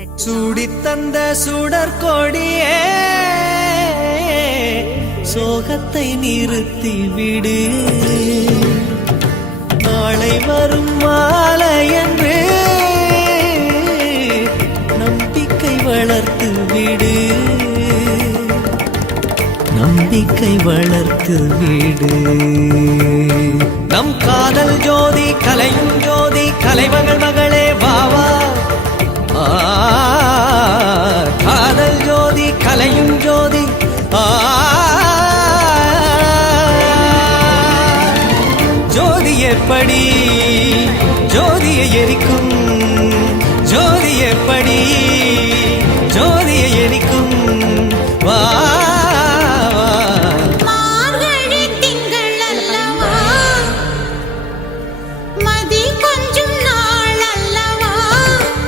சூடித்தந்த சுடற்கொடியே சோகத்தை நிறுத்தி விடு. நாளை வரும் மாலை என்று நம்பிக்கை வளர்த்து விடு. நம்பிக்கை வளர்த்து விடு. நம் காதல் ஜோதி கலையும் ஜோதி கலைமகள் மகளே வாவா. காதல் ஜோதி கலையும் ஜோதி ஜோதி எப்படி ஜோதியை எரிக்கும்